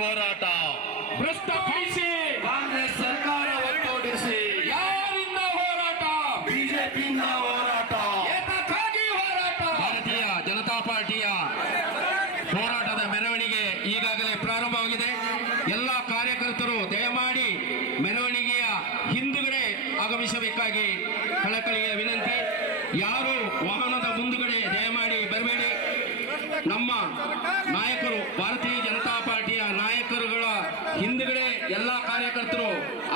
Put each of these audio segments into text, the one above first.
ಹೋರಾಟ ಭ್ರಷ್ಟಪಡಿಸಿ ಕಾಂಗ್ರೆಸ್ ಸರ್ಕಾರ ಒಟ್ಟೊಡಿಸಿ ಯಾರಿಂದ ಹೋರಾಟ? ಬಿಜೆಪಿಯಿಂದ ಹೋರಾಟ ಏತಕ್ಕಾಗಿ ಹೋರಾಟ? ಭಾರತೀಯ ಜನತಾ ಪಾರ್ಟಿಯ ಹೋರಾಟದ ಮೆರವಣಿಗೆ ಈಗಾಗಲೇ ಪ್ರಾರಂಭವಾಗಿದೆ. ಎಲ್ಲ ಕಾರ್ಯಕರ್ತರು ದಯಮಾಡಿ ಮೆರವಣಿಗೆಯ ಹಿಂದುಗಡೆ ಆಗಮಿಸಬೇಕಾಗಿ ಕಳಕಳಿಯ ವಿನಂತಿ. ಯಾರು ವಾಹನದ ಮುಂದುಗಡೆ ದಯಮಾಡಿ ಬರಬೇಡಿ. ನಮ್ಮ ನಾಯಕರು, ಭಾರತೀಯ ಜನತಾ ಪಾರ್ಟಿಯ ನಾಯಕರುಗಳ ಹಿಂದುಗಡೆ ಎಲ್ಲ ಕಾರ್ಯಕರ್ತರು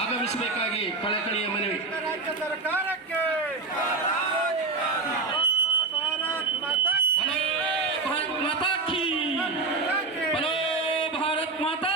ಆಗಮಿಸಬೇಕಾಗಿ ಕಳಕಳಿಯ ಮನವಿ. ರಾಜ್ಯ ಸರ್ಕಾರಕ್ಕೆ ಹಲೋ ಭಾರತ್ ಮಾತಾ ಕಿ, ಹಲೋ ಭಾರತ್ ಮಾತಾ